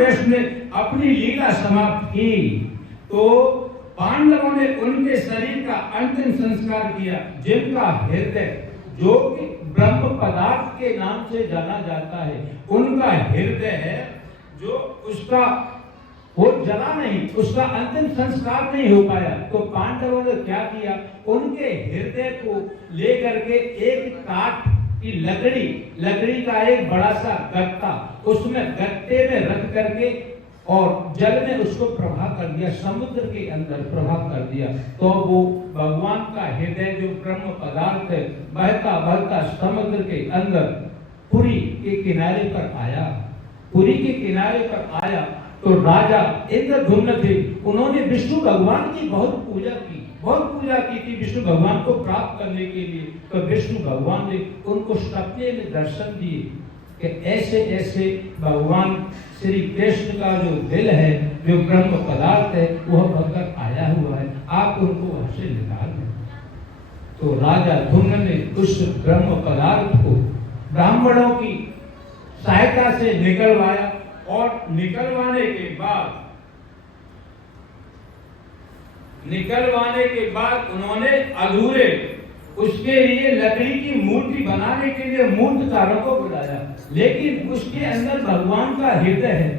कृष्ण ने अपनी लीला समाप्त की तो पांडवों ने उनके शरीर का अंतिम संस्कार किया, जिनका हृदय जो कि ब्रह्म पदार्थ के नाम से जाना जाता है, उनका हृदय है जो उसका वो जला नहीं, उसका अंतिम संस्कार नहीं हो पाया। तो पांडवों ने क्या किया, उनके हृदय को लेकर के एक काठ की लकड़ी का एक बड़ा सा गत्ता, उसमें गत्ते में रख करके और जल में उसको प्रवाह कर दिया, समुद्र के अंदर प्रवाह कर दिया। तो वो भगवान का हृदय जो ब्रह्म पदार्थ है, बहता बहता समुद्र के अंदर पुरी के किनारे पर आया। पुरी के किनारे पर आया तो राजा इंद्रधुम्न थे, उन्होंने विष्णु भगवान की बहुत पूजा की थी विष्णु भगवान को प्राप्त करने के लिए। तो विष्णु भगवान ने उनको सपने में दर्शन दिए कि ऐसे ऐसे भगवान श्री कृष्ण का जो दिल है, जो ब्रह्म पदार्थ है, वह भगत आया हुआ है, आप उनको वहां से निकाल दें। तो राजा धुम्न ने उस ब्रह्म पदार्थ को ब्राह्मणों की सहायता से निकलवाया और निकलवाने के बाद उन्होंने अधूरे उसके लिए लकड़ी की मूर्ति बनाने के लिए मूर्तिकारों को बुलाया, लेकिन उसके अंदर भगवान का हृदय है।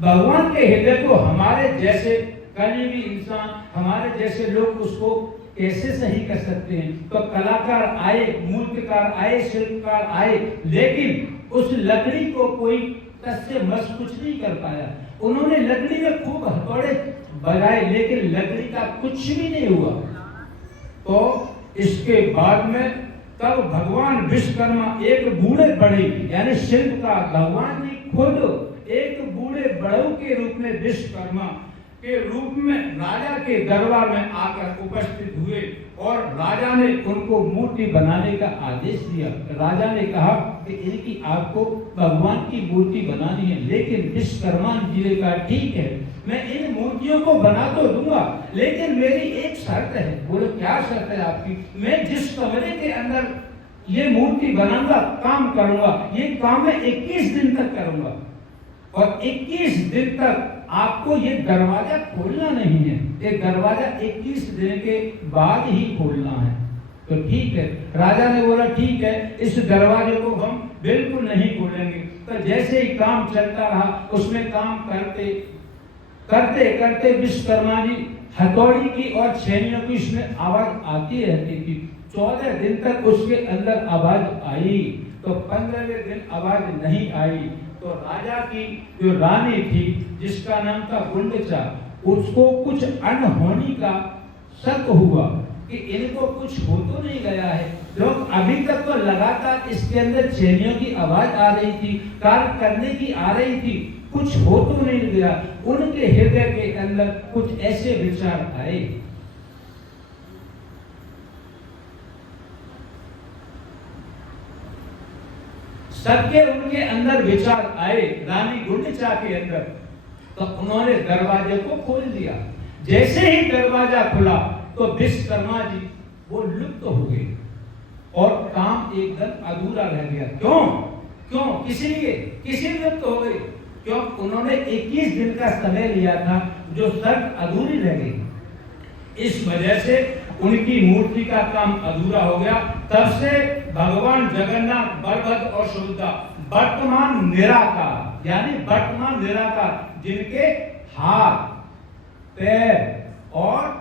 भगवान के हृदय को हमारे जैसे कलियुगी इंसान, हमारे जैसे लोग उसको कैसे सही कर सकते हैं। तो कलाकार आए, मूर्तिकार आए, शिल्पकार आए, लेकिन उस लकड़ी को कोई तस से मस कुछ नहीं कर पाया। उन्होंने लकड़ी में खूब हथौड़े बजाए, लेकिन लकड़ी का कुछ भी नहीं हुआ। तो इसके बाद में तब भगवान विश्वकर्मा एक बूढ़े बढ़ई, यानी शिल्पकार भगवान जी खुद एक बूढ़े बढ़ऊ के रूप में, विश्वकर्मा के रूप में राजा के दरबार में आकर उपस्थित हुए और राजा ने उनको मूर्ति बनाने का आदेश दिया। राजा ने कहा कि इनकी आपको भगवान की मूर्ति बनानी है, लेकिन विश्वकर्मा जी ने कहा ठीक है, मैं इन मूर्तियों को बना तो दूंगा, लेकिन मेरी एक शर्त है। बोले क्या शर्त है आपकी? मैं जिस कमरे के अंदर ये मूर्ति बनाऊंगा, काम करूंगा, ये काम मैं 21 दिन तक करूंगा और 21 दिन तक आपको ये दरवाजा खोलना नहीं है, ये दरवाजा 21 दिन के बाद ही खोलना है। तो ठीक है, राजा ने बोला ठीक है, इस दरवाजे को हम बिल्कुल नहीं खोलेंगे। तो जैसे ही काम चलता रहा, उसमें काम करते करते विश्वकर्मा जी हथौड़ी की और छेनियों की इसमें आवाज आती रहती थी। 14 दिन तक उसके अंदर आवाज आई, तो 15वें दिन आवाज नहीं आई। तो राजा की जो रानी थी, जिसका नाम था गुंडचा, उसको कुछ अनहोनी का शक हुआ कि इनको कुछ हो तो नहीं गया है। लोग अभी तक तो लगातार इसके अंदर छेनियों की आवाज आ रही थी, कार्य करने की आ रही थी, कुछ हो तो नहीं गया। उनके हृदय के अंदर कुछ ऐसे विचार आए। सबके उनके अंदर विचार आए, रानी गुंडचा के अंदर। तो उन्होंने दरवाजे को खोल दिया। जैसे ही दरवाजा खुला तो विश्वकर्मा जी वो लुप्त हो गए और काम एकदम अधूरा रह गया। क्यों किसी लुप्त हो गए? क्यों? उन्होंने 21 दिन का समय लिया था, जो शर्त अधूरी रह गई। इस वजह से उनकी मूर्ति का काम अधूरा हो गया। तब से भगवान जगन्नाथ, बलभद्र और सुभद्रा वर्तमान निराकार, यानी वर्तमान निराकार, जिनके हाथ, पैर और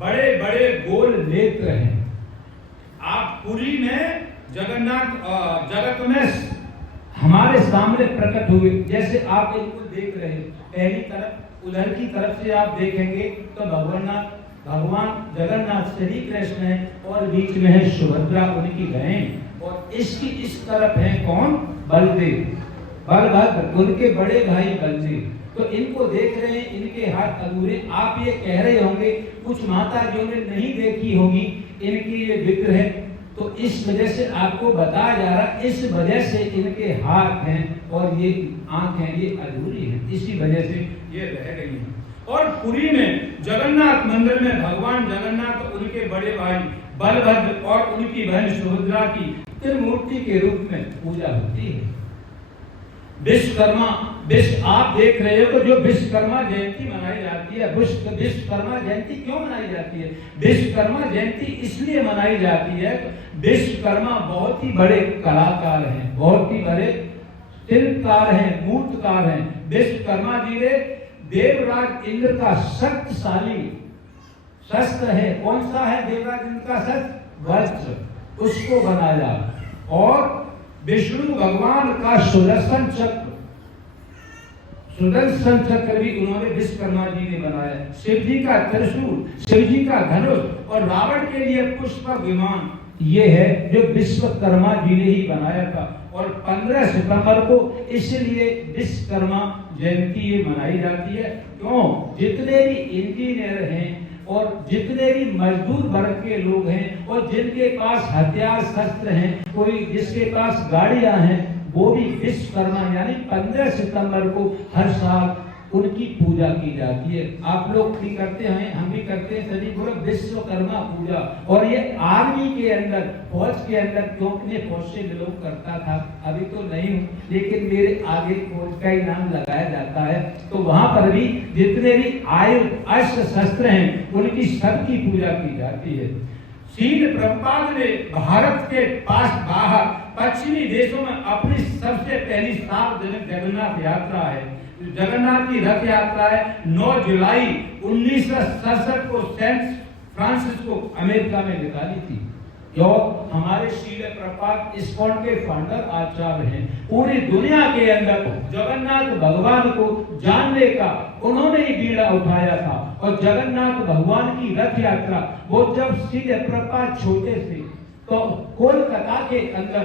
बड़े बड़े गोल नेत्र हैं। आप पुरी में जगन्नाथ जगत में हमारे सामने प्रकट हुए। जैसे आप इनको देख रहे हैं, पहली तरफ उधर की तरफ से आप देखेंगे तो भगवान जगन्नाथ श्री कृष्ण है और बीच में है सुभद्रा, उनकी बहन, और इसकी इस तरफ है कौन? बलदेव, बलभद्र, उनके बड़े भाई बलदेव। तो इनको देख रहे हैं, इनके हाथ अधूरे। आप ये कह रहे होंगे, कुछ माता जिन्होंने नहीं देखी होगी इनकी ये विग्रह, तो इस वजह से आपको बताया जा रहा, इस वजह से इनके हाथ हैं और ये आंख हैं, ये अधूरी हैं, इसी वजह से ये रह गई हैं। और पुरी में जगन्नाथ मंदिर में भगवान जगन्नाथ, उनके बड़े भाई बलभद्र और उनकी बहन सुभद्रा की मूर्ति के रूप में पूजा होती है। विश्वकर्मा आप देख रहे हो तो जो विश्वकर्मा जयंती मनाई जाती है, विश्वकर्मा जयंती क्यों मनाई जाती है? विश्वकर्मा जयंती इसलिए मनाई जाती है, विश्वकर्मा बहुत ही बड़े कलाकार हैं, बहुत ही बड़े शिल्पकार हैं, मूर्तकार हैं। विश्वकर्मा जी ने देवराज इंद्र का शक्तिशाली शस्त्र है, कौन सा है देवराज इंद्र का शस्त्र? वज्र, उसको बनाया। और विष्णु भगवान का सुदर्शन चक्र भी उन्होंने विश्वकर्मा जी ने बनाया। शिव जी का त्रिशूल, शिव जी का धनुष और रावण के लिए पुष्पक विमान, ये है जो विश्वकर्मा जी ने ही बनाया था। और 15 सितंबर को इसलिए विश्वकर्मा जयंती ये मनाई जाती है। क्यों? जितने भी इंजीनियर हैं और जितने भी मजदूर वर्ग के लोग हैं और जिनके पास हथियार शस्त्र हैं, कोई जिसके पास गाड़ियां हैं, वो भी विश्वकर्मा यानी 15 सितंबर को हर साल उनकी पूजा की जाती है। आप लोग भी करते हैं, हम भी करते हैं, सभी पूरा विश्वकर्मा पूजा। और ये आर्मी के अंदर, फौज के अंदर, क्योंकि फौज से बिलोंग करता था, अभी तो नहीं हूँ, लेकिन मेरे आगे फौज का ही नाम लगाया जाता है। तो वहां पर भी जितने भी आयुध अस्त्र शस्त्र हैं उनकी सबकी पूजा की जाती है। श्रील प्रभुपाद ने भारत के पास बाहर पश्चिमी देशों में अपनी सबसे पहली सार्वजनिक जगन्नाथ यात्रा है, जगन्नाथ की रथ यात्रा है, 9 जुलाई 1967 को सैन फ्रांसिस्को अमेरिका में निकाली थी। जो हमारे श्रील प्रभुपाद इस्कॉन के फाउंडर आचार्य हैं, पूरी दुनिया के अंदर जगन्नाथ भगवान को जानने का उन्होंने ही बीड़ा उठाया था। और जगन्नाथ भगवान की रथ यात्रा, वो जब श्रील प्रभुपाद छोटे थे तो कोलकाता के अंदर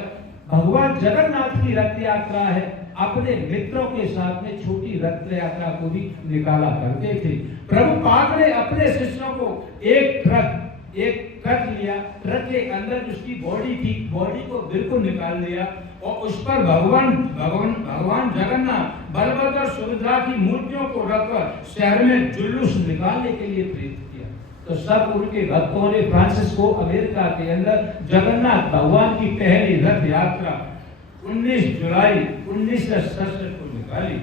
भगवान जगन्नाथ की रथ यात्रा है, अपने मित्रों के साथ में छोटी रथ यात्रा को भी निकाला करते थे। प्रभुपाद ने अपने शिष्यों को एक ट्रक लिया, ट्रक के अंदर जिसकी बॉडी थी, बॉडी को बिल्कुल निकाल लिया और उस पर भगवान जगन्नाथ, बलभद्र, सुभद्रा की मूर्तियों को रखकर शहर में जुलूस निकालने के लिए प्रेरित किया। तो सब उनके भक्तों ने फ्रांसिस्को अमेरिका के अंदर जगन्नाथ भगवान की पहली रथ यात्रा 19 जुलाई 1967 को निकाली।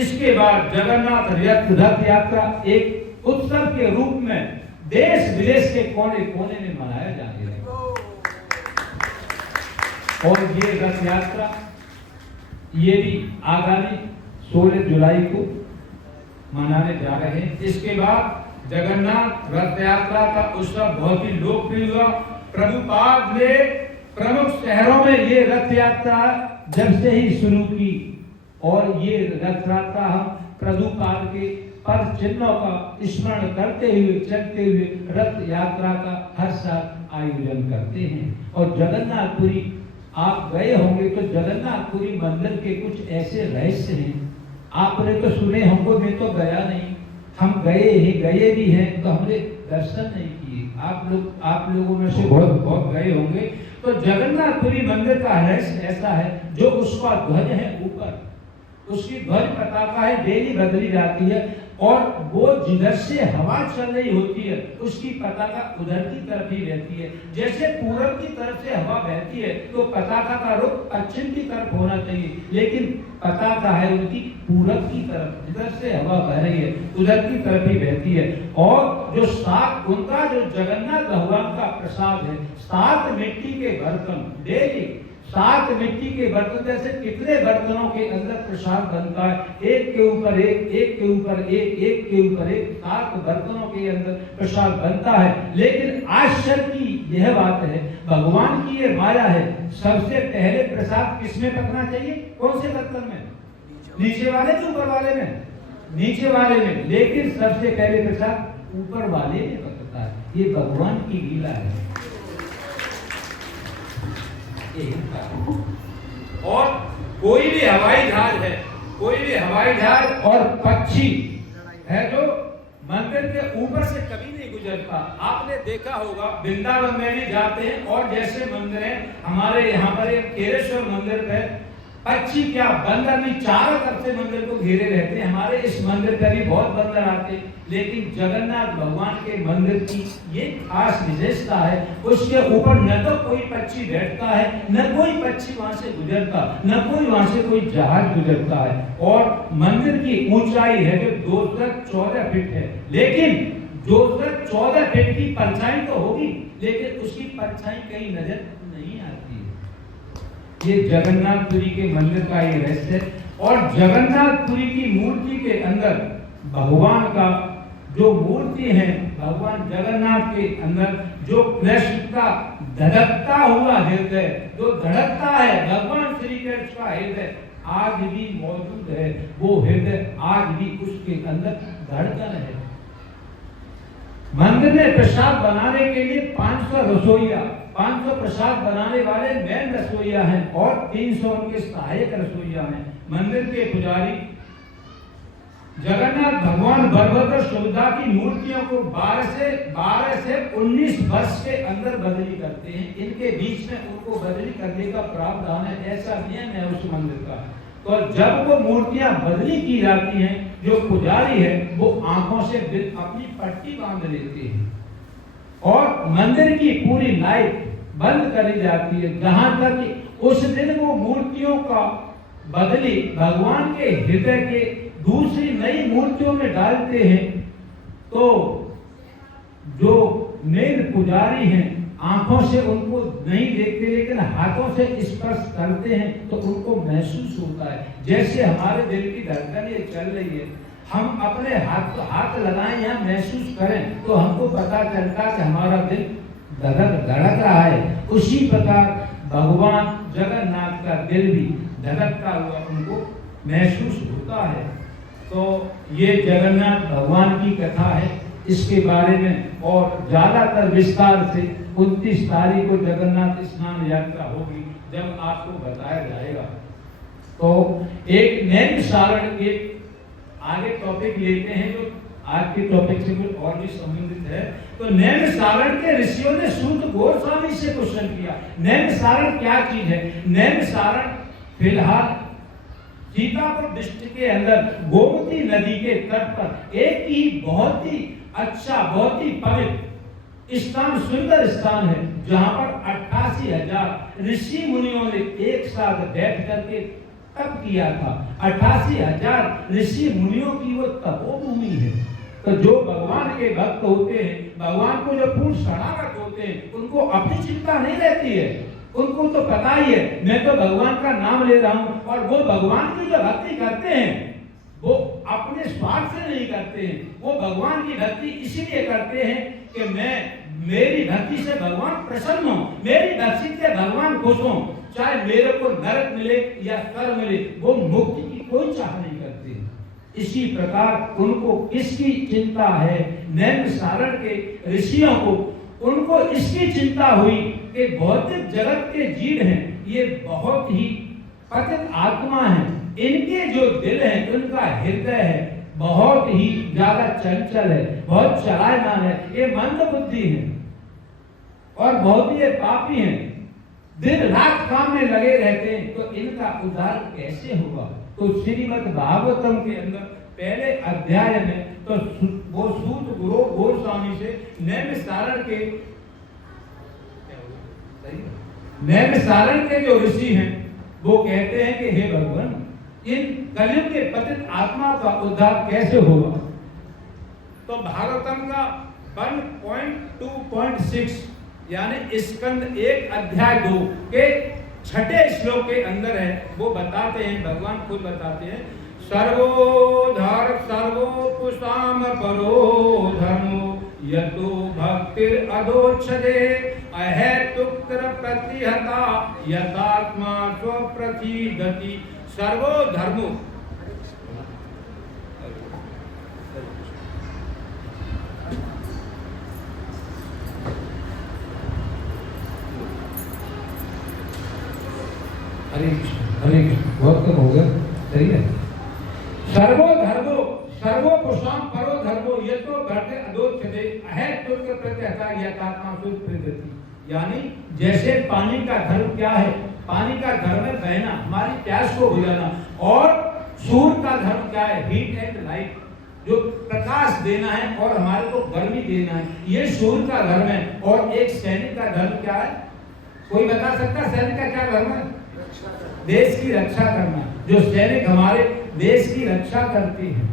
इसके बाद जगन्नाथ रथ यात्रा एक उत्सव के रूप में देश विदेश के कोने कोने में मनाया जाने लगा। और ये रथ यात्रा ये भी आगामी 16 जुलाई को मनाने जा रहे हैं। इसके बाद जगन्नाथ रथ यात्रा का उत्सव बहुत ही लोकप्रिय हुआ। प्रभुपाद ने प्रमुख शहरों में ये रथ यात्रा जब से ही शुरू की और ये रथ यात्रा हम प्रभुपाद के पद चिन्हों का स्मरण करते हुए, चलते हुए रथ यात्रा का हर साल आयोजन करते हैं। और जगन्नाथपुरी आप गए होंगे तो जगन्नाथपुरी मंदिर के कुछ ऐसे रहस्य हैं, आपने तो सुने, हमको मैं तो गया नहीं, हम गए भी हैं तो हमने दर्शन नहीं किए। आप लोगों में से बहुत गए होंगे। तो जगन्नाथपुरी मंदिर का रहस्य ऐसा है, जो उसका ध्वज है ऊपर, उसकी ध्वज पताका है, डेली बदली जाती है और वो जिधर से हवा चल रही होती है उसकी पताका उधर की तरफ ही रहती है। जैसे पूरब की तरफ से हवा बहती है तो पताका का रुख पश्चिम की तरफ होना चाहिए, लेकिन पताका है उनकी पूरब की तरफ, जिधर से हवा बह रही है उधर की तरफ ही बहती है। और जो उनका जो जगन्नाथ भगवान का प्रसाद है, 7 मिट्टी के बर्तन, डेली 7 मिट्टी के बर्तन, जैसे कितने बर्तनों के अंदर प्रसाद बनता है, एक के ऊपर एक, एक के ऊपर एक, एक के ऊपर एक, 7 बर्तनों के अंदर प्रसाद बनता है। लेकिन आश्चर्य की यह बात है, भगवान की ये माया है, सबसे पहले प्रसाद किसमें पकना चाहिए? कौन से बर्तन में? नीचे वाले के ऊपर वाले में? नीचे वाले में। लेकिन सबसे पहले प्रसाद ऊपर वाले में पकता है। ये भगवान की लीला है। और कोई भी हवाई जहाज है, कोई भी हवाई जहाज और पक्षी है जो मंदिर के ऊपर से कभी नहीं गुजरता। आपने देखा होगा वृंदावन में भी जाते हैं और जैसे मंदिर है हमारे यहाँ पर एक केरेश्वर मंदिर है, पक्षी क्या, बंदर भी चारों तरफ से मंदिर को घेरे रहते हैं। हमारे इस मंदिर पर भी बहुत बंदर आते हैं, लेकिन जगन्नाथ भगवान के मंदिर की ये खास विशेषता है, उसके ऊपर न तो कोई पक्षी बैठता है, न कोई पक्षी वहां से गुजरता, न कोई वहां से कोई जहाज गुजरता है। और मंदिर की ऊंचाई है जो 214 फीट है, लेकिन 214 फीट की परछाई तो होगी, लेकिन उसकी परछाई कहीं नजर नहीं आती है। ये जगन्नाथपुरी के मंदिर का ये रहस्य है। और जगन्नाथपुरी की मूर्ति के अंदर भगवान का जो मूर्ति है, भगवान जगन्नाथ के अंदर जो कृष्ण का धड़कता हुआ हृदय, जो धड़कता है भगवान श्री कृष्ण का हृदय आज भी मौजूद है। वो हृदय आज भी उसके अंदर धड़कन है। मंदिर में प्रसाद बनाने के लिए 500 रसोइया, 500 प्रसाद बनाने वाले मेन रसोइया हैं और 300 उनके सहायक रसोइया हैं। मंदिर के पुजारी जगन्नाथ भगवान बलभद्र सुभद्रा की मूर्तियों को 12 से 19 वर्ष के अंदर बदली करते हैं। इनके बीच में उनको बदली करने का प्रावधान है, ऐसा नियम है उस मंदिर का। तो जब वो मूर्तियां बदली की जाती हैं, जो पुजारी है वो आंखों से अपनी पट्टी बांध लेते हैं और मंदिर की पूरी लाइट बंद करी जाती है। जहां तक उस दिन वो मूर्तियों का बदली भगवान के हृदय के दूसरी नई मूर्तियों में डालते हैं, तो जो मेन पुजारी हैं आंखों से उनको नहीं देखते, लेकिन हाथों से स्पर्श करते हैं तो उनको महसूस होता है जैसे हमारे दिल की धड़कन ये चल रही है। हम अपने हाथ लगाएं या महसूस करें तो हमको पता चलता है कि हमारा दिल धड़क रहा है। उसी प्रकार भगवान जगन्नाथ का दिल भी धड़कता हुआ उनको महसूस होता है। तो ये जगन्नाथ भगवान की कथा है। इसके बारे में और ज्यादातर विस्तार से 29 तारीख को जगन्नाथ स्नान यात्रा होगी, जब आपको बताया जाएगा। तो एक नैमिषारण के आगे टॉपिक लेते हैं जो आज के टॉपिक से कुछ और भी संबंधित है। तो नैमिषारण के ऋषियों ने सूत गोस्वामी से क्वेश्चन किया, नैमिषारण क्या चीज है? नैमिषारण फिलहाल सीतापुर डिस्ट्रिक्ट के अंदर गोमती नदी के तट पर एक ही बहुत ही अच्छा, बहुत ही पवित्र स्थान, सुंदर स्थान है, जहां पर 88,000 ऋषि मुनियों ने एक साथ बैठ करके तप किया था। 88,000 ऋषि मुनियों की वो तपोभूमि है। तो जो भगवान के भक्त होते हैं, भगवान को जो पूर्ण शरणागत होते हैं, उनको अपनी चिंता नहीं रहती है। उनको तो पता ही है मैं तो भगवान का नाम ले रहा हूं, और वो भगवान की जो भक्ति करते हैं वो अपने स्वार्थ से नहीं करते हैं। वो भगवान की भक्ति इसीलिए करते हैं कि मेरी भक्ति से भगवान प्रसन्न हो, मेरी भक्ति से भगवान खुश हो, चाहे मेरे को नरक मिले या स्वर्ग मिले, वो मुक्ति की कोई चाह नहीं करते। इसी प्रकार उनको किसकी चिंता है? नैमिषारण के ऋषियों को उनको इसकी चिंता हुई कि भौतिक जगत के जीव हैं, ये बहुत ही पतित आत्मा हैं। इनके जो दिल है, उनका हृदय है, बहुत ही ज्यादा चंचल है, बहुत चलायमान है, ये मंद बुद्धि है और बहुत ही पापी हैं, दिन रात काम में लगे रहते हैं। तो इनका उद्धार कैसे होगा? तो श्रीमद् भागवतम के अंदर पहले अध्याय में तो वो सूत गोस्वामी से नैमिषारण के जो ऋषि हैं वो कहते हैं कि हे भगवान, इन कलयुग के पतित आत्मा का उद्धार कैसे होगा? तो भागवतम का 1.2.6 यानी स्कंद 1 अध्याय 2 के 6ठे श्लोक के अंदर है। वो बताते हैं, भगवान खुद बताते हैं, सर्वोधर सर्वोपुषाम परो धर्मो यतो भक्तिर अधोच्छदे अहेतुक्र प्रतिहता यथात्मा स्वप्रतिदति सर्वो धर्मो। हरे कृष्ण बहुत कम हो गया, सही है। सर्वो धर्मो सर्वोपुषाम परो धर्मो यतो भक्तिर अधोच्छदे अहेतुक्र प्रतिहता यथात्मा स्वप्रतिदति। यानी जैसे पानी का धर्म क्या है? पानी का धर्म है बहना, हमारी प्यास को बुझाना। और सूर्य का धर्म क्या है? हीट एंड लाइट, जो प्रकाश देना है और हमारे को गर्मी देना है, ये सूर्य का धर्म है। और एक सैनिक का धर्म क्या है? कोई बता सकता है सैनिक का क्या धर्म है? देश की रक्षा करना। जो सैनिक हमारे देश की रक्षा करते हैं,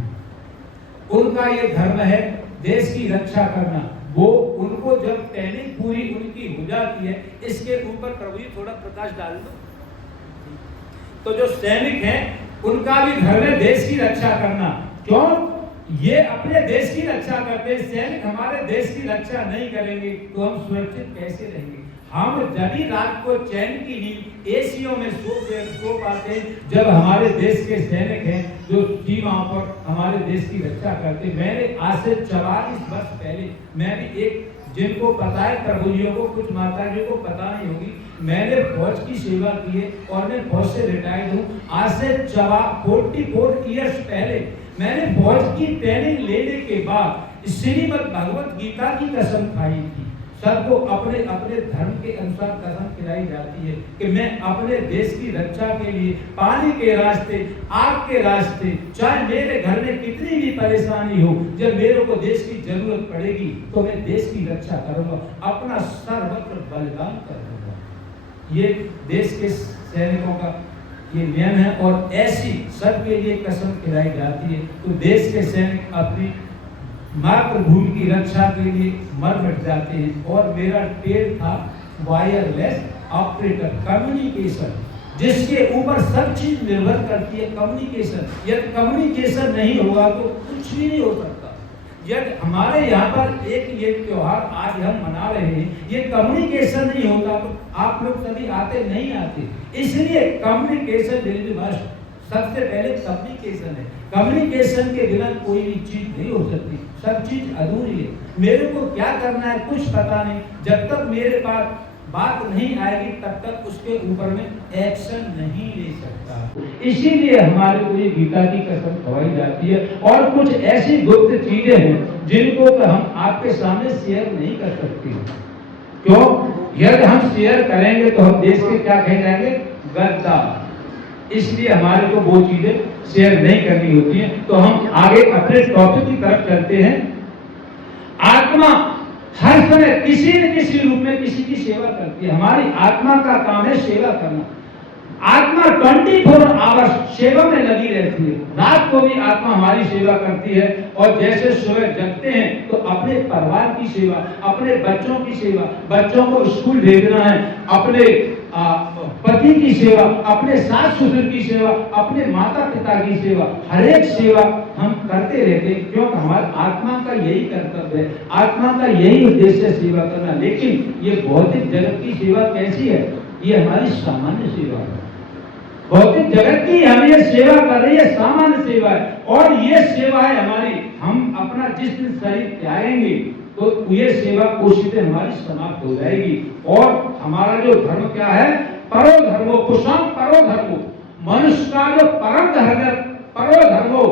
उनका ये धर्म है देश की रक्षा करना। वो उनको जब ट्रेनिंग पूरी उनकी हो जाती है, इसके ऊपर प्रभु जी थोड़ा प्रकाश डाल दो। तो जो सैनिक हैं उनका भी धर्म है देश की रक्षा करना। क्यों? ये अपने देश की रक्षा करते हैं। सैनिक हमारे देश की रक्षा नहीं करेंगे तो हम सुरक्षित कैसे रहेंगे? हम यदि रात को चैन की नींद एसीओ में सो पाते हैं, जब हमारे देश के सैनिक हैं जो सीमाओं पर हमारे देश की रक्षा करते। मैंने आज से 44 वर्ष पहले, मैं भी एक, जिनको पता है प्रभुजियों को, कुछ माताजियों को पता नहीं होगी, मैंने फौज की सेवा की है और मैं फौज से रिटायर्ड हूँ। आज से 44 ईयर्स पहले मैंने फौज की ट्रेनिंग लेने के बाद श्रीमद् भगवत गीता की कसम खाई थी। सबको अपने अपने धर्म के अनुसार कसम खिलाई जाती है कि मैं अपने देश की रक्षा के लिए पानी के रास्ते, आग के रास्ते, चाहे मेरे घर में कितनी भी परेशानी हो, जब मेरे को देश की जरूरत पड़ेगी तो मैं देश की रक्षा करूंगा, अपना सर्वत्र बलिदान करूंगा। ये देश के सैनिकों का ये नियम है और ऐसी सबके लिए कसम खिलाई जाती है। तो देश के सैनिक अपनी मातृभूमि की रक्षा के लिए मर मिट जाते हैं। और मेरा ट्रेड था वायरलेस ऑपरेटर, कम्युनिकेशन, जिसके ऊपर सब चीज निर्भर करती है कम्युनिकेशन। यदि कम्युनिकेशन नहीं होगा तो कुछ भी नहीं हो सकता। यदि हमारे यहाँ पर एक ये त्योहार आज हम मना रहे हैं, ये कम्युनिकेशन नहीं होता तो आप लोग सभी आते नहीं आते। इसलिए कम्युनिकेशन विल बी मस्ट। सबसे पहले कम्युनिकेशन है। कम्युनिकेशन के बिना कोई भी चीज नहीं हो सकती, सब चीज अधूरी है। मेरे को क्या करना है कुछ पता नहीं, जब तक मेरे पास बात नहीं आएगी तब तक उसके ऊपर में एक्शन नहीं ले सकता। इसीलिए हमारे को ये गीता की कसम खवाई जाती है। और कुछ ऐसी गुप्त चीजें हैं जिनको हम आपके सामने शेयर नहीं कर सकते। क्यों? यदि हम शेयर करेंगे तो हम देश के क्या कह जाएंगे? गद्दार। इसलिए हमारे को वो चीजें शेयर नहीं करनी होती हैं। तो हम आगे अपने टॉपिक की तरफ चलते हैं। आत्मा हर समय किसी न किसी रूप में किसी की सेवा करती है। हमारी आत्मा का काम है सेवा करना। आत्मा 24 आवर्स सेवा में लगी रहती है। रात को भी आत्मा हमारी सेवा करती है। और जैसे सुबह जगते हैं तो अपने परिवार की सेवा, अपने बच्चों की सेवा, बच्चों को स्कूल भेजना है, अपने पति की सेवा, अपने सास ससुर की सेवा, अपने माता पिता की सेवा, हर एक सेवा हम करते रहते हैं। क्योंकि हमारी आत्मा का यही कर्तव्य है, आत्मा का यही उद्देश्य है सेवा करना। लेकिन ये भौतिक जगत की सेवा कैसी है? ये हमारी सामान्य सेवा है। भौतिक जगत की हम ये सेवा कर रही है, सामान्य सेवा है। और ये सेवा है हमारी, हम अपना जिस दिन शरीर त्यागेंगे तो ये सेवा कोशिशें हमारी समाप्त हो जाएगी। और हमारा जो धर्म क्या है? परो धर्मो कुशम परो धर्मो। मनुष्य का जो परम धर्म है परो धर्मो,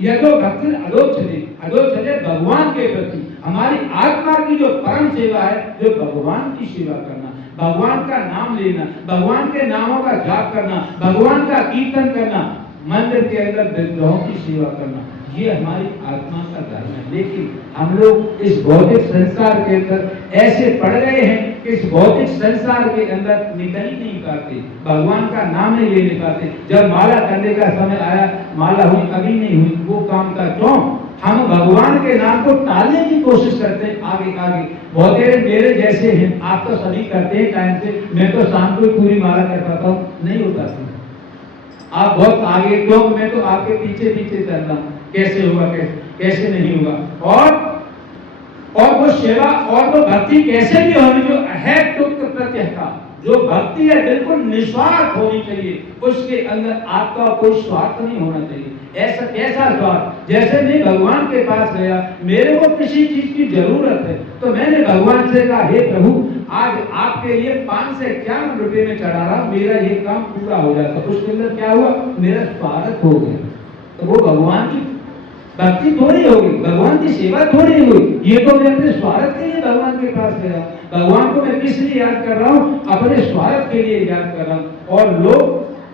यदो भक्ति अधोचते, अधोचते भगवान के प्रति। हमारी आत्मा की जो परम सेवा है, जो भगवान की सेवा करना, भगवान का नाम लेना, भगवान के नामों का जाप करना, भगवान का कीर्तन करना, मंदिर के अंदर विग्रहों की सेवा करना, ये हमारी आत्मा का धर्म है। लेकिन हम लोग इस भौतिक संसार के अंदर ऐसे पड़ गए हैं कि इस भौतिक संसार के अंदर निकल ही नहीं पाते, भगवान का नाम नहीं ले पाते। जब माला करने का समय आया, माला हुई, अभी नहीं हुई, वो काम का क्यों? हम भगवान के नाम को टालने की कोशिश करते हैं आगे आगे। बहुत मेरे जैसे हैं, आप तो सभी करते हैं टाइम से, मैं तो शाम को पूरी माला कर पाता हूँ, नहीं होता। आप बहुत आगे, क्योंकि मैं तो आपके पीछे पीछे चल रहा हूँ, कैसे होगा कैसे नहीं होगा। और वो सेवा और वो भक्ति कैसे भी होनी, जो है प्रत्यहता, जो भक्ति है बिल्कुल निस्वार्थ होनी चाहिए। उसके अंदर आपका कोई स्वार्थ नहीं होना चाहिए। ऐसा कैसा स्वार्थ? जैसे मैं भगवान के पास गया, मेरे को किसी चीज की जरूरत है तो मैंने भगवान से कहा, हे प्रभु, आज आपके लिए 551 रुपए में चढ़ा रहा, मेरा ये काम पूरा हो जाता। उसके अंदर क्या हुआ? मेरा स्वागत हो गया। तो वो भक्ति थोड़ी होगी, भगवान की सेवा थोड़ी हुई। ये तो मैं अपने स्वार्थ के लिए भगवान के पास गया। भगवान को मैं किस लिए याद कर रहा हूँ? अपने स्वार्थ के लिए याद कर रहा हूँ। और लोग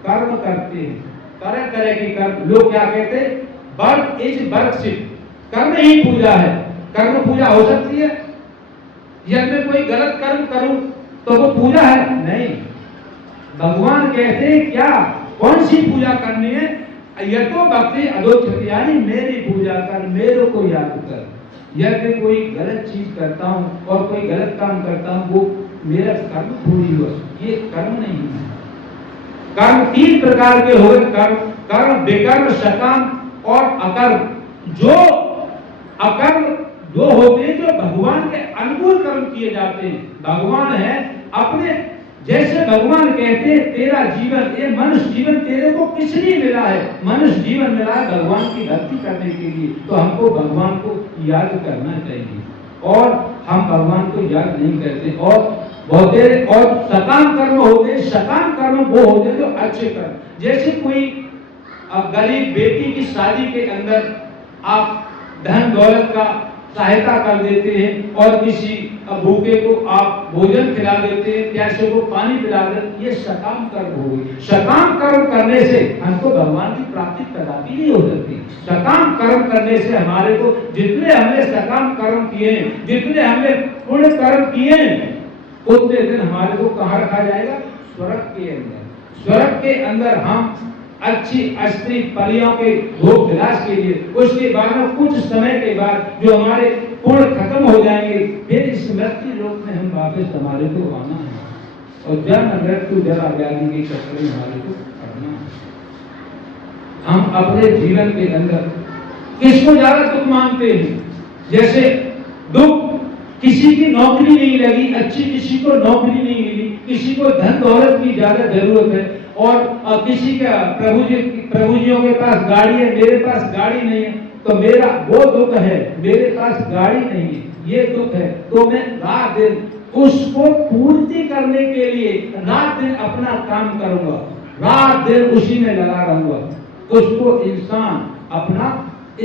कर्म करते हैं, तरह तरह की कर्म। लोग क्या कहते हैं? वर्क इज वर्कशिप, कर्म ही पूजा है। कर्म पूजा हो सकती है? यदि मैं कोई गलत कर्म करूं तो वो पूजा है? नहीं। भगवान कहते हैं क्या, कौन सी पूजा करनी है? यह तो भक्ति अधोक्षति, यानी मेरी पूजा कर, मेरे को याद कर। यदि कोई गलत चीज करता हूं और कोई गलत काम करता हूं, वो मेरा कर्म थोड़ी हुआ, ये कर्म नहीं है। कर्म तीन प्रकार के हो, कर्म विकर्म, सकाम और अकर्म। जो अकर्म जो होते हैं, जो भगवान के अनुकूल कर्म किए जाते हैं। भगवान है अपने, जैसे भगवान कहते हैं तेरा जीवन, ये मनुष्य जीवन तेरे को किस लिए मिला है? मनुष्य जीवन मिला है भगवान की भक्ति करने के लिए। तो हमको भगवान को याद करना चाहिए, और हम भगवान को याद नहीं करते। और बहुत और सकाम कर्म होते, सकाम कर्म वो होते जो अच्छे कर्म। जैसे कोई गरीब बेटी की शादी के अंदर आप धन दौलत का सहायता कर देते हैं, और किसी भूखे को आप भोजन खिला देते हैं, प्यासे को पानी पिला देते हैं, ये सकाम कर्म हो गई। सकाम कर्म करने से हमको भगवान की प्राप्ति कदापि नहीं हो सकती। सकाम कर्म करने से हमारे को, जितने हमने सकाम कर्म किए, जितने हमने पुण्य कर्म किए, उतने दिन हमारे को कहाँ रखा जाएगा? स्वर्ग के अंदर। स्वर्ग के अंदर हम अच्छी स्त्री परियों के भोग विलास के लिए, उसके बाद में कुछ समय के बाद जो हमारे पुण्य खत्म हो जाएंगे, फिर इस मृत्यु लोक में हम वापस हमारे को आना है, और जन्म मृत्यु जरा व्याधि के चक्कर में हमारे को पड़ना है। हम अपने जीवन के अंदर किसको ज्यादा दुख मानते हैं? जैसे दुख, किसी की नौकरी नहीं लगी, अच्छी किसी को नौकरी नहीं मिली, किसी को धन दौलत की ज्यादा जरूरत है, और किसी का प्रभुजियों के पास गाड़ी है, मेरे पास गाड़ी नहीं है, तो मेरा वो दुख है, मेरे पास गाड़ी नहीं है, ये दुख है। तो मैं रात दिन उसको पूर्ति करने के लिए रात दिन अपना काम करूंगा, रात दिन उसी में लगा रहूंगा। उसको इंसान अपना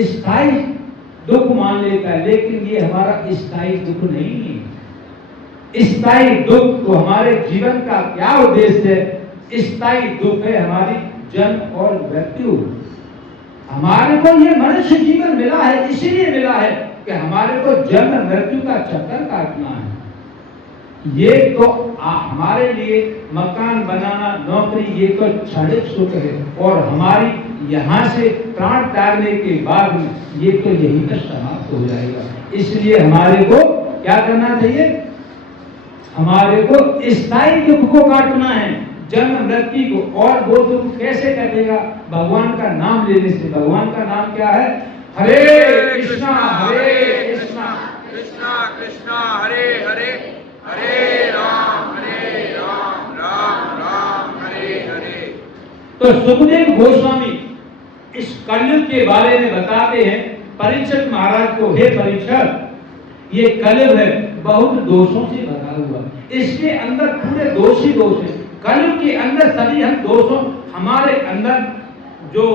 स्थायी दुख मान लेता है, लेकिन ये हमारा स्थायी दुख नहीं है। स्थायी दुख तो हमारे जीवन का क्या उद्देश्य है? स्थायी दुख है हमारी जन्म और मृत्यु। हमारे को ये मनुष्य जीवन मिला है, इसलिए मिला है कि हमारे को जन्म मृत्यु का चक्कर काटना है। ये तो हमारे लिए मकान बनाना, नौकरी, ये तो क्षणिक सुख है, और हमारी यहाँ से प्राण त्यागने के बाद ये तो यहीं पर समाप्त हो जाएगा। इसलिए हमारे को क्या करना चाहिए? हमारे को स्थायी दुख को काटना है, जन्म मृत्यु को। और वो दुख कैसे कटेगा? भगवान का नाम लेने से। भगवान का नाम क्या है? हरे कृष्णा कृष्णा कृष्णा हरे हरे, हरे राम राम राम हरे हरे। तो सुखदेव गोस्वामी इस कलयुग के बारे में बताते हैं परीक्षित महाराज को, हे परीक्षित, ये कलयुग है, बहुत दोषों से भरा हुआ, इसके अंदर पूरे दोष ही दोष है। कलयुग के अंदर सभी हम दोषों, हमारे अंदर जो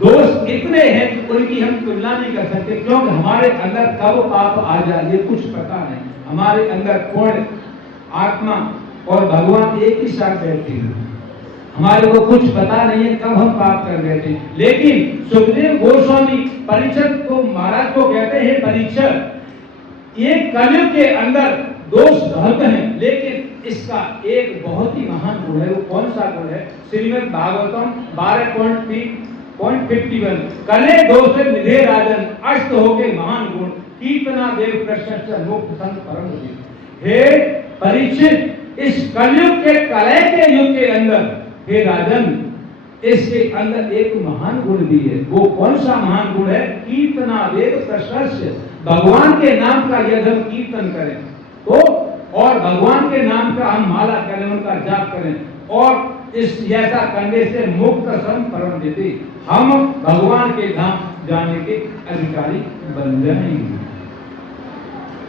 दोष इतने हैं कि उनकी हम तुलना नहीं कर सकते, क्योंकि हमारे अंदर कब पाप आ जाए ये कुछ पता नहीं। हमारे अंदर पुण्य, आत्मा और भगवान एक ही साथ बैठे हैं, हमारे को कुछ पता नहीं है कब हम पाप कर बैठे। लेकिन सुखदेव गोस्वामी परीक्षित को, महाराज को कहते हैं, परीक्षित, ये कलयुग के अंदर दोष बहुत हैं, लेकिन इसका एक बहुत ही महान गुण है। वो कौन सा गुण है? श्रीमद् भागवतम 12.51, कले दोष निधे राजन, अष्ट हो के महान गुण, कीर्तना देव कृष्ण मुक्त संत परम जीव। हे परीक्षित, इस कलयुग के कलह के युग के अंदर, हे राजन, इसके अंदर एक महान गुण भी है। वो कौन सा महान गुण है? कीर्तना देव कृष्ण, भगवान के नाम का यदि हम कीर्तन करें तो, और भगवान के नाम का हम माला करें, उनका जाप करें, और इस ऐसा करने से मुक्त संत परम देते, हम भगवान के धाम जाने के अधिकारी बन जाएंगे।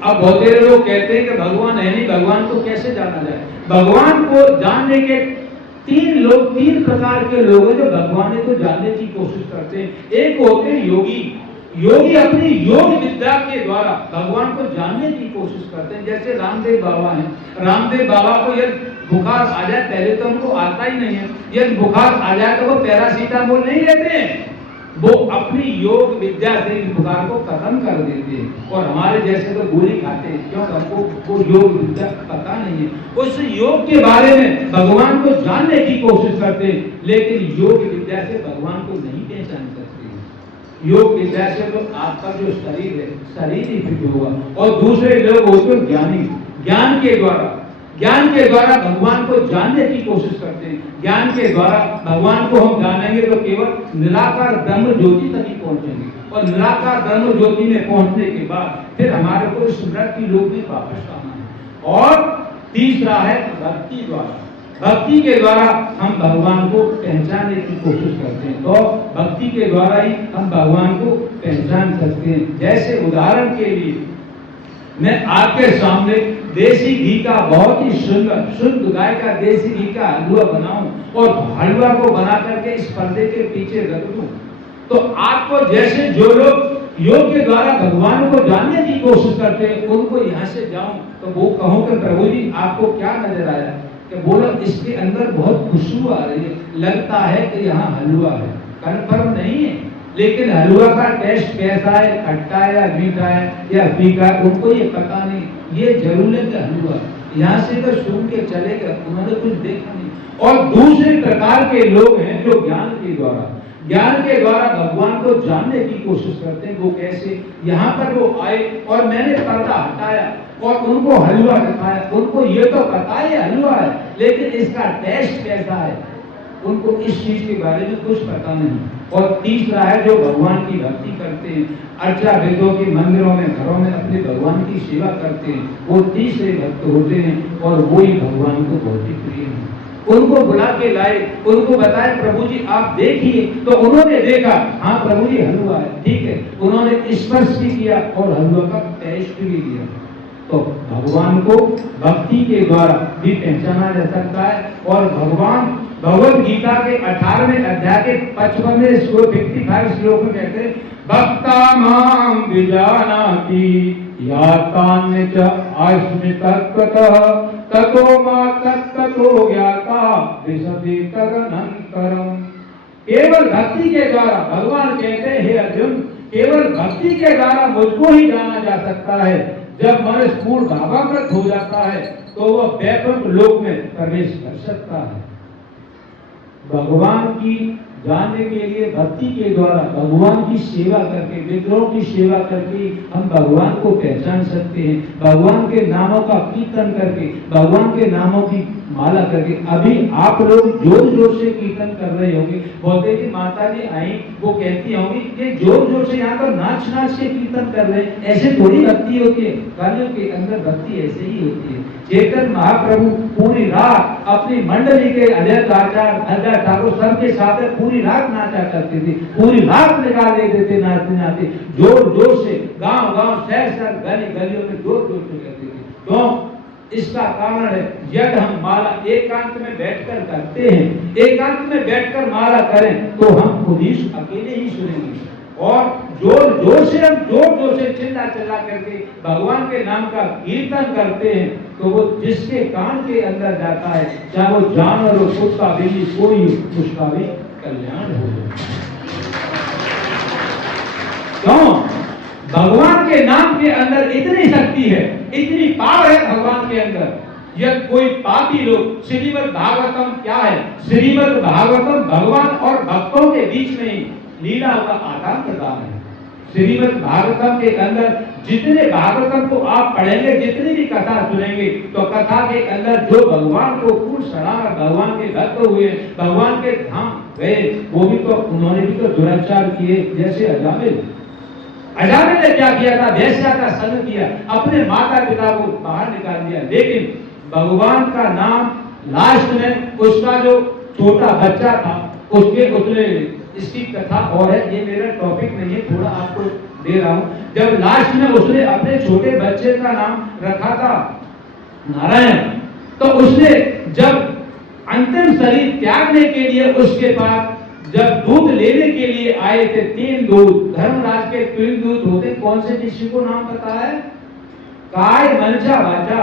अब बहुत लोग कहते हैं कि भगवान है नहीं, भगवान को कैसे जाना जाए? भगवान को जानने के तीन प्रकार के लोग हैं जो भगवान को जानने की कोशिश करते हैं। एक होते हैं योगी। योगी अपनी योग विद्या के द्वारा भगवान को जानने की कोशिश करते हैं। जैसे रामदेव बाबा हैं। रामदेव बाबा को यदि बुखार आ जाए, पहले तो उनको आता ही नहीं है, यदि बुखार आ जाए तो वो पैरासीटामोल नहीं लेते हैं, वो अपनी योग विद्या से बुखार को खत्म कर देते हैं। और हमारे जैसे तो गोली खाते हैं, क्यों? हमको वो योग विद्या पता नहीं है। उस योग के बारे में भगवान को जानने की कोशिश करते हैं, लेकिन योग विद्या से भगवान को नहीं पहचान सकते। योग विद्या से तो आपका जो शरीर है, शरीर ही फिट होगा। और दूसरे लोग होते हैं ज्ञानी। ज्ञान के द्वारा भगवान को जानने की कोशिश करते हैं। ज्ञान के द्वारा भगवान को हम जानेंगे तो केवल निराकार ब्रह्म ज्योति तक ही पहुंचेंगे। और निराकार ब्रह्म ज्योति में पहुंचने के बाद फिर हमारे को इस मृत्यु लोक में वापस आना है। और तीसरा है भक्ति द्वारा। भक्ति के द्वारा हम भगवान को पहचानने की कोशिश करते हैं। तो भक्ति के द्वारा ही हम भगवान को पहचान सकते हैं। जैसे उदाहरण के लिए मैं आपके सामने देसी घी का बहुत ही सुंदर शुद्ध गाय का देसी घी का हलवा बनाऊं और हलवा को बना करके इस पर्दे के पीछे रख दूं, तो आपको जैसे जो लोग योग के द्वारा भगवान को जानने की कोशिश करते हैं, उनको यहाँ से जाऊं तो वो कहूं कि प्रभु जी आपको क्या नजर आया? कि बोला इसके अंदर बहुत खुशबू आ रही है, लगता है कि यहाँ हलवा है। कन्फर्म नहीं है, लेकिन हलवा का टेस्ट कैसा है, खट्टा है या मीठा है या फीका है, उनको ये पता नहीं। ये जरूर है कि हलवा, यहाँ से तो सुन के चले गए, उन्होंने कुछ देखा नहीं। और दूसरे प्रकार के लोग हैं जो ज्ञान के द्वारा भगवान को जानने की कोशिश करते हैं। वो कैसे? यहाँ पर वो आए और मैंने पर्दा हटाया और उनको हलवा दिखाया, उनको ये तो पता है हलवा है, लेकिन इसका टेस्ट कैसा है उनको इस चीज के बारे में कुछ पता नहीं। और तीसरा है जो भगवान की भक्ति करते हैं, अर्चा वेदों के मंदिरों में, घरों में अपने भगवान की सेवा करते हैं, वो तीसरे भक्त होते हैं और वो ही भगवान को बहुत ही प्रिय है। उनको बुला के लाए, उनको बताए प्रभु जी आप देखिए, तो उन्होंने देखा, हाँ प्रभु जी हलवा है, ठीक है। उन्होंने स्पर्श भी किया और हलवा का टेस्ट भी लिया। तो भगवान को भक्ति के द्वारा भी पहचाना जा सकता है। और भगवान भगवद गीता के 18वें अध्याय के 55वें श्लोक 55 श्लोक में कहते हैं, भक्ता मां विजानाति यातान्य च अस्मि तत्त्वतः ततो मा तत्त्वतो ज्ञाता विशति तदनंतरम। केवल भक्ति के द्वारा, भगवान कहते हैं हे अर्जुन, केवल भक्ति के द्वारा मुझको ही जाना जा सकता है। जब मनुष्य पूर्ण भावाकृत हो जाता है तो वह वैकुंठ लोक में प्रवेश कर सकता है। भगवान की जानने के लिए भक्ति के द्वारा भगवान की सेवा करके, मित्रों की सेवा करके हम भगवान को पहचान सकते हैं। भगवान के नामों का कीर्तन करके, भगवान के नामों की माला करके। अभी आप लोग जोर जोर से कीर्तन कर रहे होंगे, बोलते कि माता जी आई, वो कहती होंगी कि जोर जोर से यहाँ पर नाच नाच के कीर्तन कर रहे हैं। ऐसे थोड़ी भक्ति होती है, कालियों के अंदर भक्ति ऐसे ही होती है। चेतन महाप्रभु पूरी रात अपनी मंडली के अजय ठाकुर सब के साथ पूरी रात नाचा करते थे, पूरी रात निकाल देते थे नाचते नाचते, जोर जोर से, गांव गांव शहर शहर गली गलियों में जोर जोर से करते थे। क्यों? इसका कारण है, यदि हम माला एकांत में बैठकर करते हैं, एकांत में बैठकर माला करें तो हम खुद ही अकेले ही सुनेंगे। और जोर जोर से चिल्ला चिल्ला करके भगवान के नाम का कीर्तन करते हैं, तो वो जिसके कान के अंदर जाता है, चाहे वो जानवर हो, कुत्ता बिल्ली कोई, उसका भी कल्याण हो जाता है। क्यों? भगवान के नाम के अंदर इतनी शक्ति है, इतनी पावर है भगवान के अंदर। यदि कोई पापी लोग, श्रीमद् भागवतम क्या है? श्रीमद् भागवतम भगवान और भक्तों के बीच में ही लीला का आदान प्रदान है। श्रीमद् भागवतम के अंदर जितने भागवतम को आप पढ़ेंगे, जितनी भी कथा सुनेंगे, तो कथा के अंदर जो भगवान को पूर्ण सराहना, भगवान के भक्त हुए, भगवान के धाम गए, वो भी तो उन्होंने भी तो दुराचार किए। जैसे अजामिल ने क्या किया था? वेश्या का संग किया, अपने माता पिता को बाहर निकाल दिया। लेकिन भगवान का नाम लास्ट में उसका जो छोटा बच्चा था उसने इसकी कथा और है, ये मेरा टॉपिक नहीं है, थोड़ा आपको दे रहा हूं। जब लास्ट में उसने अपने छोटे बच्चे का नाम रखा था नारायण, तो उसने जब अंतिम शरीर त्यागने के लिए उसके पास जब दूध लेने के लिए आए थे, 3 दूत, धर्मराज के 3 दूत होते, कौन से किसी को नाम पता है? काय, मनसा, वाचा।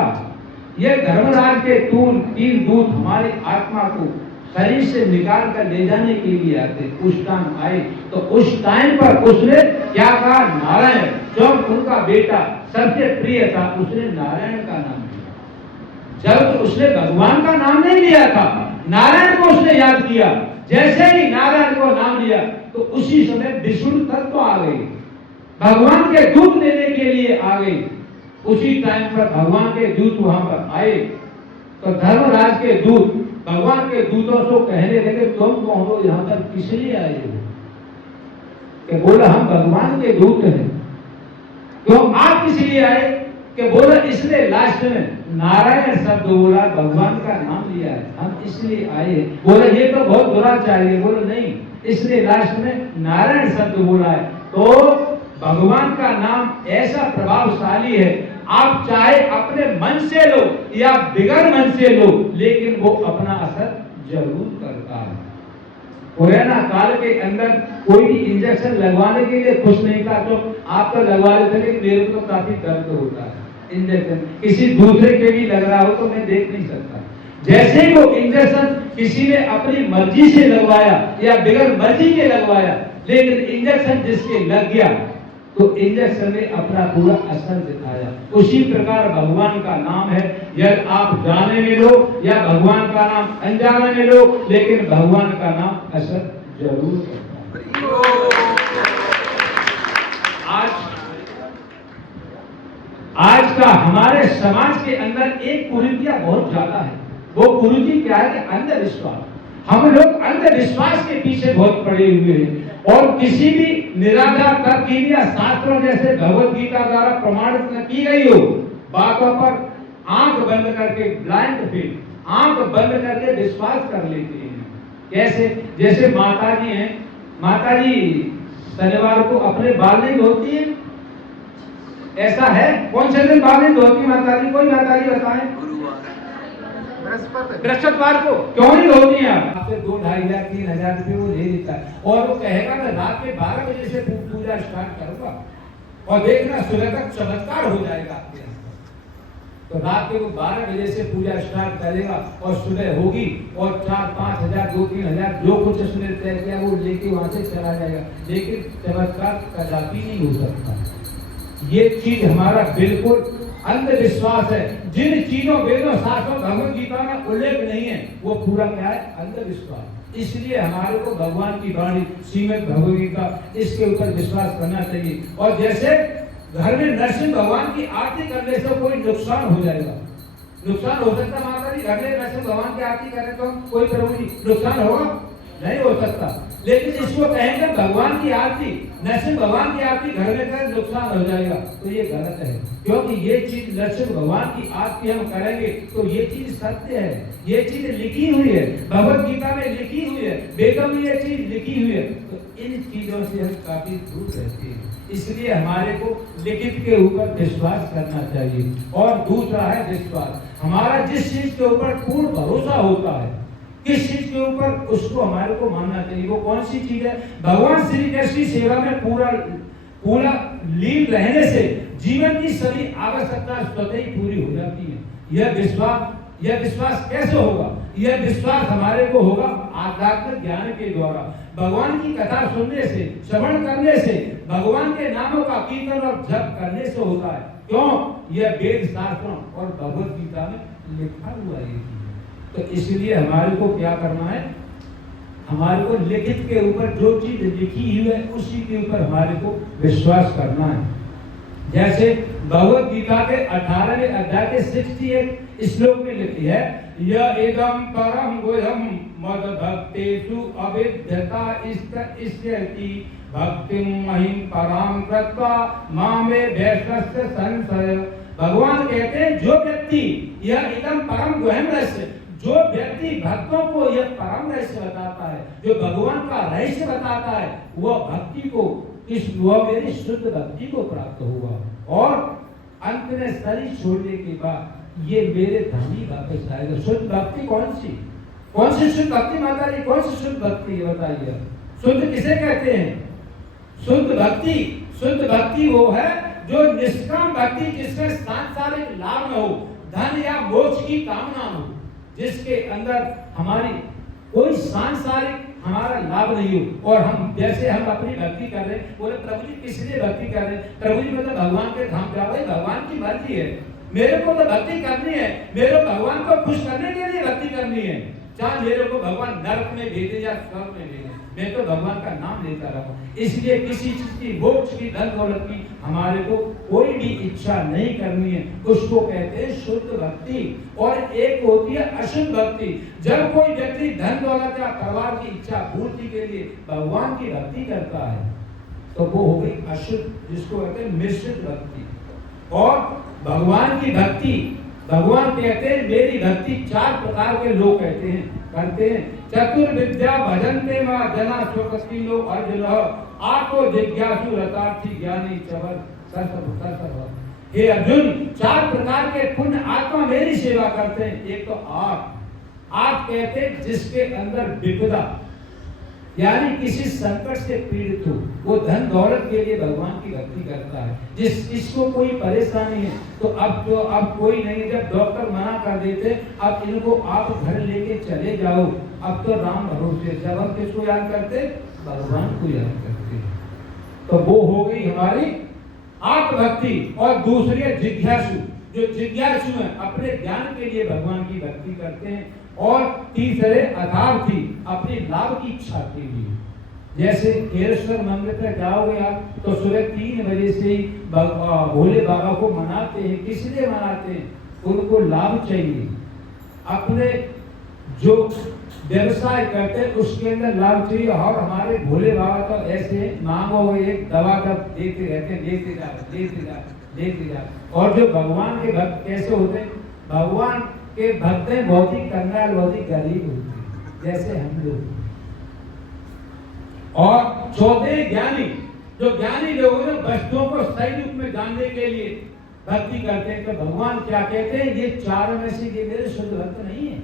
ये धर्मराज के 3 दूत हमारी आत्मा को शरीर से निकाल कर ले जाने के लिए आते। उस टाइम आए तो उस टाइम पर उसने क्या कहा? नारायण, जो उनका बेटा सबसे प्रिय था, उसने नारायण का नाम लिया। जब उसने भगवान का नाम नहीं लिया था, नारायण को उसने याद किया। जैसे ही नारायण को नाम लिया तो उसी समय विष्णु तत्व आ गए, भगवान के दूत लेने के लिए आ गए। उसी टाइम पर भगवान के दूत वहां पर आए तो धर्मराज के दूत भगवान के दूतों से कहने लगे, तुम कौन हो, यहाँ पर किस लिए आए हो? कि बोला, हम भगवान के दूत हैं। तो आप किस लिए आए? कि बोला, इसने लास्ट में नारायण शब्द बोला, भगवान का नाम लिया है, हम इसलिए आए। बोला, ये तो बहुत दुराचारी है। बोला, नहीं, इसने लास्ट में नारायण शब्द बोला है। तो भगवान का नाम ऐसा प्रभावशाली है, आप चाहे अपने मन से लो या बिगर मन से लो, लेकिन वो अपना असर जरूर करता है। कोरोना काल के अंदर कोई भी इंजेक्शन लगवाने के लिए खुश नहीं था, तो आप तो लगवा लेते, लेकिन मेरे को तो काफी दर्द होता है। इंजेक्शन किसी दूसरे के भी लग रहा हो तो मैं देख नहीं सकता। जैसे ही वो इंजेक्शन किसी ने अपनी मर्जी से लगवाया या बिगर मर्जी के लगवाया, लेकिन इंजेक्शन जिसके लग गया तो इंजेक्शन ने अपना पूरा असर दिखाया। उसी प्रकार भगवान का नाम है, यदि आप जाने में लो या भगवान का नाम अनजाने में लो, लेकिन भगवान का नाम असर जरूर करता है। आज का हमारे समाज के अंदर एक कुरीतियां बहुत ज्यादा है। वो कुरीति क्या है? अंधविश्वास। हम लोग अंधविश्वास के पीछे बहुत पड़े हुए हैं और किसी भी निराधार तर्क या शास्त्रों जैसे भगवत गीता द्वारा प्रमाणित न की गई हो बातों पर आंख बंद करके, ब्लाइंड फेथ, आंख बंद करके विश्वास कर लेते हैं। कैसे? जैसे माता जी हैं, माता जी शनिवार को अपने बाल नहीं धोती है, ऐसा है? कौन से दिन बाल नहीं धोती माता जी? कोई माता जी बताएं? बृहस्पतिवार को क्यों नहीं धोती हैं? आपसे 2, 2,500, 3,000 रुपए वो ले लेता है और वो कहेगा मैं रात के 12 बजे से पूजा स्टार्ट करूंगा और देखना सुबह तक चमत्कार हो जाएगा आपके यहाँ। तो रात के वो 12 बजे से पूजा स्टार्ट करेगा और सुबह होगी और 4-5 हजार 2-3 जो कुछ उसने तय किया वो लेके वहां से चला जाएगा, लेकिन चमत्कार कदापि नहीं हो सकता। ये चीज हमारा बिल्कुल अंधविश्वास है। जिन चीजों, वेदों, शास्त्रों, भगवत गीता में उल्लेख नहीं है, वो पूरा क्या है? अंधविश्वास। इसलिए हमारे को भगवान की वाणी श्रीमद् भगवत गीता, इसके ऊपर विश्वास करना चाहिए। और जैसे घर में नरसिंह भगवान की आरती करने से कोई नुकसान हो जाएगा, नुकसान हो सकता माता जी? घर में नरसिंह भगवान की आरती करें तो कोई प्रभु जी नुकसान होगा? नहीं हो सकता। लेकिन इसको कहेंगे भगवान की आरती, नरसिंह भगवान की आरती घर में करें नुकसान हो जाएगा, तो ये गलत है। क्योंकि ये चीज नरसिंह भगवान की आरती हम करेंगे तो ये चीज सत्य है, ये चीज लिखी हुई है, भगवत गीता में लिखी हुई है, वेदों में ये चीज लिखी हुई है। तो इन चीजों से हम काफी दूर रहते हैं। इसलिए हमारे को लिखित के ऊपर विश्वास करना चाहिए। और दूसरा है विश्वास। हमारा जिस चीज के ऊपर पूर्ण भरोसा होता है, किस चीज के ऊपर, उसको हमारे को मानना चाहिए। वो कौन सी चीज है? भगवान श्री कृष्ण की सेवा में पूरा लीन रहने से जीवन की सभी आवश्यकता स्वतः ही पूरी हो जाती है। यह विश्वास कैसे होगा? यह विश्वास हमारे को होगा आध्यात्मिक ज्ञान के द्वारा, भगवान की कथा सुनने से, श्रवण करने से, भगवान के नामों का कीर्तन और जप करने से होता है। क्यों? यह वेद शास्त्रों और भगवत गीता में लिखा हुआ है। तो इसलिए हमारे को क्या करना है? हमारे को लिखित के ऊपर जो चीज लिखी हुई है उसी के ऊपर हमारे को विश्वास करना है। जैसे भगवत गीता के 18वें अध्याय के 68 श्लोक में लिखी है, य इदं परम गुह्यं मद भक्तेषु अविद्यता इष्यति भक्तिं महिं परां कृत्वा मामे वैश्वस्य संशय। भगवान कहते हैं जो व्यक्ति यह इदं परम गुह्यं रहस्य, जो व्यक्ति भक्तों को यह परम रहस्य बताता है, जो भगवान का रहस्य बताता है, वह भक्ति को वह मेरी शुद्ध भक्ति को प्राप्त होगा और अंत में शरीर छोड़ने के बाद ये मेरे धाम ही वापस आएगा। शुद्ध भक्ति कौन सी? कौन सी शुद्ध भक्ति माता जी, कौन सी शुद्ध भक्ति है बताइए? शुद्ध किसे कहते हैं? शुद्ध भक्ति वो है जो निष्काम भक्ति, जिसमें सांसारिक लाभ न हो, धन या मोक्ष की कामना हो, जिसके अंदर हमारी कोई सांसारिक हमारा लाभ नहीं हो। और हम जैसे हम अपनी भक्ति कर रहे हैं, बोले प्रभु जी किस लिए भक्ति कर रहे हैं? प्रभु जी मतलब भगवान के धाम जाओ। भाई भगवान की मर्जी है, मेरे को तो भक्ति करनी है, मेरे भगवान को खुश करने के लिए भक्ति करनी है। चाहे मेरे को भगवान नरक में भेजे या स्वर्ग में भेजे, मैं तो भगवान का नाम लेता रहूं। इसलिए किसी चीज की, मोक्ष की, धन दौलत की हमारे को कोई भी इच्छा नहीं करनी है। उसको कहते हैं शुद्ध भक्ति। और एक होती है अशुद्ध भक्ति। जब कोई व्यक्ति धन दौलत या परिवार की इच्छा पूर्ति के लिए भगवान की भक्ति करता है तो वो हो गई अशुद्ध, जिसको कहते हैं मिश्रित भक्ति। और भगवान की भक्ति, भगवान कहते हैं मेरी भक्ति 4 प्रकार के लोग कहते हैं करते हैं। चतुर्विद्या भजन्ते मां जना स्वकस्ति लो अर्जुन आको जिज्ञासु रतार्थी ज्ञानी चवर सरसव। हे अर्जुन, 4 प्रकार के पुण्य आत्मा मेरी सेवा करते हैं। एक तो आप कहते हैं जिसके अंदर विपदा यानी किसी संकट से पीड़ित हो, वो धन दौलत के लिए भगवान की भक्ति करता है। जिसको कोई परेशानी है तो अब कोई नहीं, जब डॉक्टर मना कर देते अब इनको आप घर लेके चले जाओ, अब तो राम भरोसे। जब हम किसको याद करते? भगवान को याद करते। तो वो हो गई हमारी आत्मभक्ति। और दूसरी है जिज्ञासु, जो जिज्ञासु है अपने ज्ञान के लिए भगवान की भक्ति करते हैं। और तीसरे अथार्थी, अपने लाभ की इच्छा के लिए। जैसे केरश्वर मंदिर पर जाओगे आप तो सुबह 3 बजे से ही भोले बाबा को मनाते हैं। किस लिए मनाते हैं? उनको लाभ चाहिए, अपने जो व्यवसाय करते हैं उसके अंदर लाभ चाहिए। और हमारे भोले बाबा तो ऐसे मांगो एक दवा का देते रहते हैं, देते जा। और जो भगवान के भक्त कैसे होते हैं? भगवान के भक्त बहुत ही कंगाल, बहुत ही गरीब होते हैं, जैसे हम लोग। और चौथे ज्ञानी, जो ज्ञानी लोग हैं वस्तुओं को सही रूप में जानने के लिए भक्ति करते हैं। तो भगवान क्या कहते हैं? ये 4 में से ये मेरे शुद्ध भक्त नहीं है।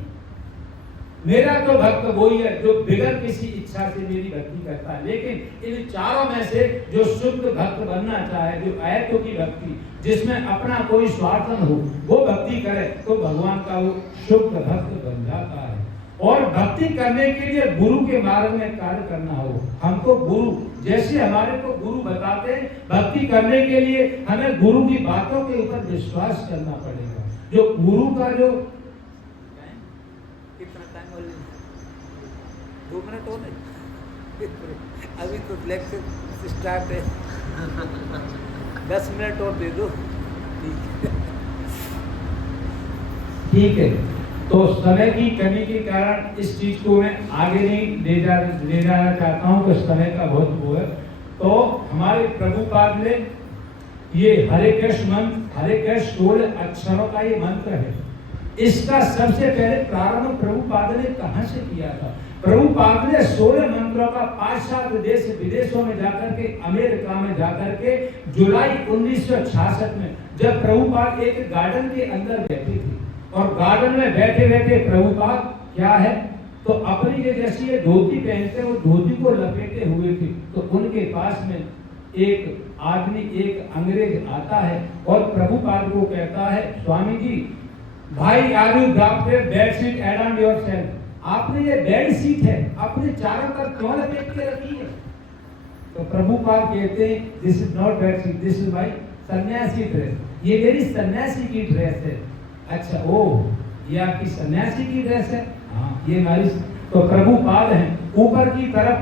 मेरा तो भक्त वही है जो बिगड़ किसी इच्छा से मेरी भक्ति करता है। लेकिन इन 4 में से जो शुद्ध भक्त बनना चाहे, जो आयतों की भक्ति, जिसमें अपना कोई स्वार्थ न हो, वो भक्ति करे तो भगवान का वो शुद्ध भक्त बन जाता है। और भक्ति करने के लिए गुरु के मार्ग में कार्य करना हो। हमको गुरु, जैसे हमारे को गुरु बताते हैं, भक्ति करने के लिए हमें गुरु की बातों के ऊपर विश्वास करना पड़ेगा। जो गुरु का जो 2 मिनट हो गए, अभी तो लेक्चर स्टार्ट है, 10 मिनट और दे दो। ठीक है। तो समय की कमी के कारण इस चीज को मैं आगे नहीं ले जाना चाहता हूँ, तो समय का बहुत वो है। तो हमारे प्रभुपाद ने ये हरे कृष्ण मंत्र, हरे कृष्ण 16 अक्षरों का ये मंत्र है। इसका सबसे पहले प्रारंभ प्रभुपाद ने कहां से किया था? प्रभुपाद ने 16 मंत्रों का पाश्चात्य देश विदेशों में जाकर के, अमेरिका में जाकर के जुलाई 1966 में, जब प्रभुपाद एक गार्डन के अंदर बैठे थे और गार्डन में बैठे बैठे प्रभुपाद क्या है तो अपनी जैसी ये धोती पहनते, वो धोती को लपेटे हुए थे। तो उनके पास में एक आदमी, एक अंग्रेज आता है और प्रभुपाद को कहता है, स्वामी जी, भाई are you drafted bed sheet around yourself? आपने ये बेड शीट है अपने चारों तरफ क्यों लपेट के रखी है? तो प्रभुपाद कहते हैं, this is not bed sheet, this is my सन्यासी ड्रेस। ये मेरी सन्यासी की ड्रेस है। अच्छा, ओ ये आपकी सन्यासी की ड्रेस है? हाँ, ये हमारी। तो प्रभुपाद हैं, ऊपर की तरफ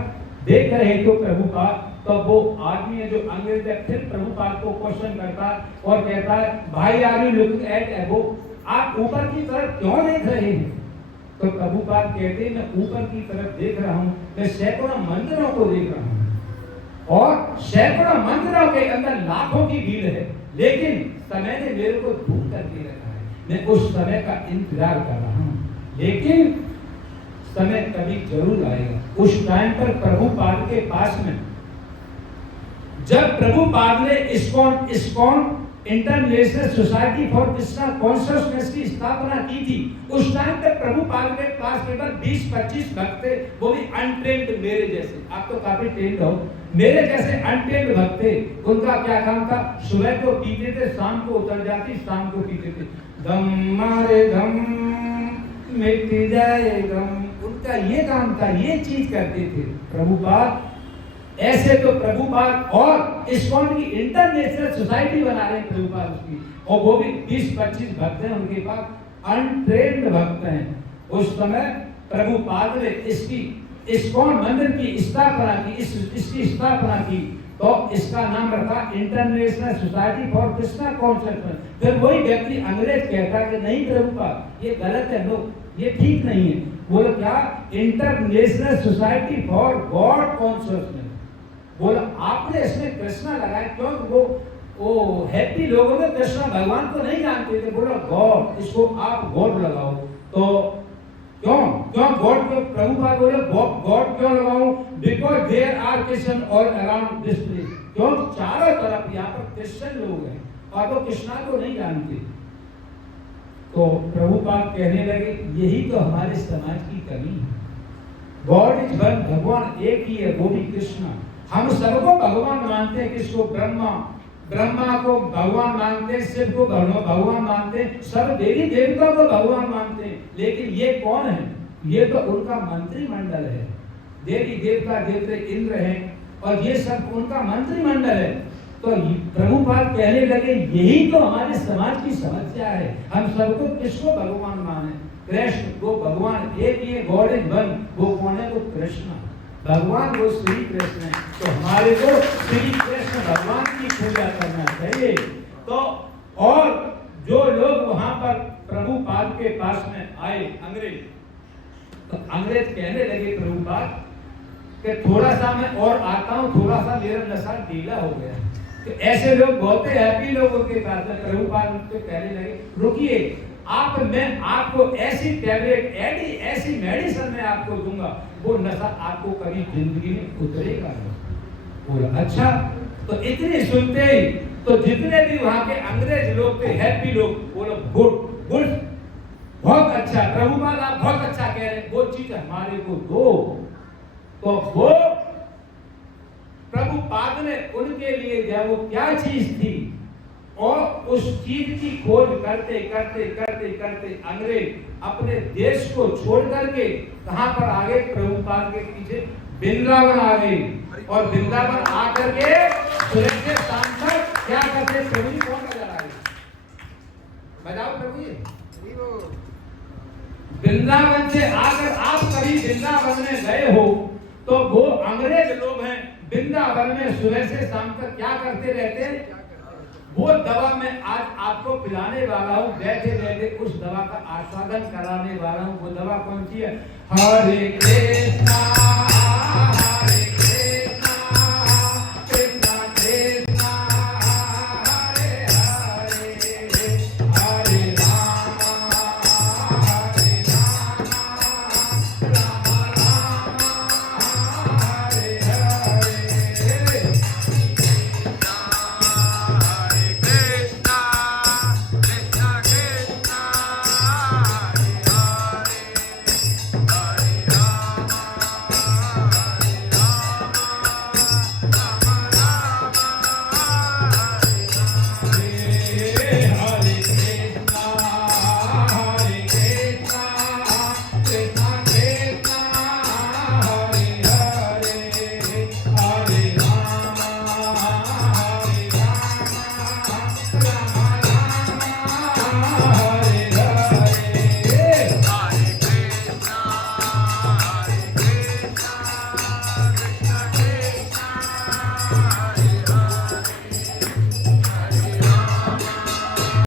देख रहे तो प्रभुपाद, तो वो आदमी है जो अंग्रेज है, फिर प्रभुपाद को क्वेश्चन करता और कहता है, भाई are you looking at above? आप ऊपर की तरफ क्यों देख रहे हैं? तो प्रभुपाद कहते हैं, मैं ऊपर की तरफ देख रहा हूँ, मैं सैकड़ों मंदिरों को देख रहा हूँ और सैकड़ों मंदिरों के अंदर लाखों की भीड़ है, लेकिन समय ने मेरे को दूर करके रखा है। मैं उस समय का इंतजार कर रहा हूँ, लेकिन समय कभी जरूर आएगा। उस टाइम पर प्रभुपाद के पास में, जब प्रभुपाद ने ISKCON international society for Krishna consciousness की स्थापना की थी, उस टाइम पे प्रभुपाद के पास केवल 20-25 भक्त थे, वो भी अनट्रेंड मेरे जैसे। आप तो काफी ट्रेंड हो, मेरे जैसे अनट्रेंड भक्त थे। उनका क्या काम था? सुबह को पीते थे, शाम को उतर जाती, शाम को पीते थे। गम मारे गम मिट जाए गम, उनका ये काम था, ये चीज करते थे प्रभुपाद। ऐसे तो प्रभुपाद और इस्कॉन की इंटरनेशनल सोसाइटी बना रहे हैं प्रभुपाद उसकी, और वो भी 20-25 भक्त हैं उनके पास, अनट्रेंड भक्त हैं। उस समय प्रभुपाद ने इसकी इस्कॉन मंदिर की स्थापना की, इसकी स्थापना की, तो इसका नाम रखा international society for Krishna consciousness. फिर वही व्यक्ति अंग्रेज कहता कि नहीं प्रभुपाद ये गलत है, लोग ये ठीक नहीं है। बोलो क्या? International society for God consciousness. बोला आपने इसमें कृष्णा लगाया, क्योंकि वो हैप्पी लोगों में कृष्णा भगवान को नहीं जानते थे। बोला गॉड, इसको आप गॉड लगाओ। तो क्यों गॉड को? प्रभुपाद बोले गॉड क्यों लगाऊं? Because there are Christian all around this place. क्यों? चारों तरफ यहाँ पर क्रिश्चियन लोग हैं और वो कृष्णा को नहीं जानते। तो प्रभुपाद कहने लगे यही तो हमारे समाज की कमी है। गॉड इज वन, भगवान एक ही है, वो भी कृष्णा। हम सबको भगवान मानते हैं। किसको? ब्रह्मा को भगवान मानते हैं, शिव को भगवान मानते हैं, सब देवी देवता को भगवान मानते हैं। लेकिन ये कौन है? ये तो उनका मंत्रिमंडल है। देवी देवता देवते इंद्र हैं और ये सब उनका मंत्रिमंडल है। तो प्रभुपाद कहने लगे यही तो हमारे समाज की समस्या है। हम सबको किसको भगवान माने? कृष्ण को भगवान एक ही है, गॉड इज वन। वो कौन है? वो कृष्ण भगवान, वो श्री कृष्ण है। तो हमारे को श्री कृष्ण भगवान की पूजा करना चाहिए। तो और जो लोग वहां पर प्रभुपाद के पास में आए अंग्रेज, तो अंग्रेज कहने लगे प्रभुपाद कि थोड़ा सा मैं और आता हूं, थोड़ा सा मेरा नशा ढीला हो गया। तो ऐसे लोग बहुत हैप्पी लोगों के पास में प्रभुपाद उनसे कहने लगे रुकिए, मैं आपको ऐसी टैबलेट, ऐसी मेडिसिन मैं आपको दूंगा, वो नशा आपको कभी जिंदगी में उतरेगा नहीं। बोला अच्छा। तो इतने सुनते ही तो जितने भी वहां के अंग्रेज लोग थे, हैप्पी लोग, बोलो गुड गुड, बहुत अच्छा प्रभुपाद, आप बहुत अच्छा कह रहे हैं, वो चीज हमारे को दो। तो वो प्रभुपाद ने उनके लिए दिया। वो क्या चीज थी? और उस चीज की खोज करते करते करते करते अंग्रेज अपने देश को छोड़ करके कहां पर आ गए? प्रभुपाद के पीछे वृंदावन आ गए। और वृंदावन आकर के सुरक्षित सांसद क्या करते? प्रभु जी कौन नजर आ गए? बताओ प्रभु जी। वृंदावन से आकर आप कभी वृंदावन में गए हो तो वो अंग्रेज लोग हैं वृंदावन में सुबह से शाम तक क्या करते रहते हैं? वो दवा मैं आज आपको पिलाने वाला हूँ, बैठे बैठे उस दवा का आस्वादन कराने वाला हूँ। वो दवा कौन सी है? हरे कृष्णा